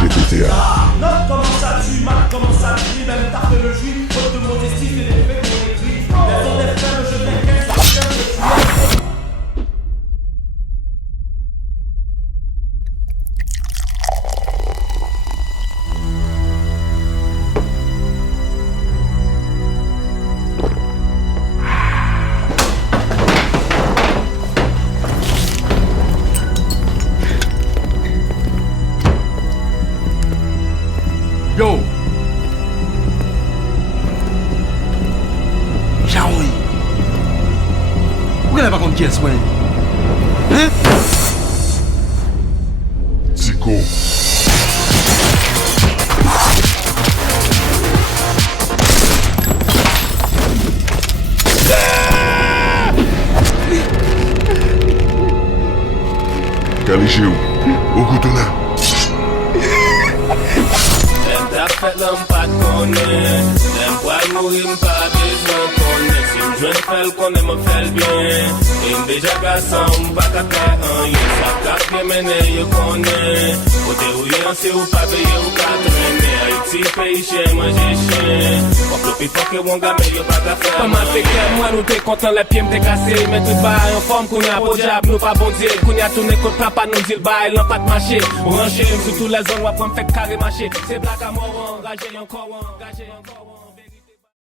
VGTTA. Note comment ça tue, marque comment ça tue, même tarte le juif, faute de modestie, c'est des faits qu'on écrit. Les ont des frères, je t'inquiète, ça tient de tuer. Yo! Jean-Oui! Vous n'avez pas compte qui est-ce, ouais? Hein? Tico. Caligéo. Ogou Tona. Fait l'homme pas de connaître, l'aime pas mourir, pas besoin de connaître. Si je ne fais le connaître, me fait le bien. Et déjà garçon, pas qu'à faire un yé, ça casse bien mener, je connais. Côté où yé, c'est ou pas payer ou pas traîner. Haïti, pays chien, moi j'ai chien. On peut plus fort que mon gars, mais y'a pas qu'à faire. Pas mal fait que moi, nous t'es content, les pieds m'étaient cassés. Mais tout bas en forme, qu'on a beau diable, nous pas bon Dieu. Qu'on a tourné contre papa, nous dit le bail, l'en pas de marché. Branché, sur tous les zones, on va prendre fait carré marché. C'est blague à mort. Engagé encore.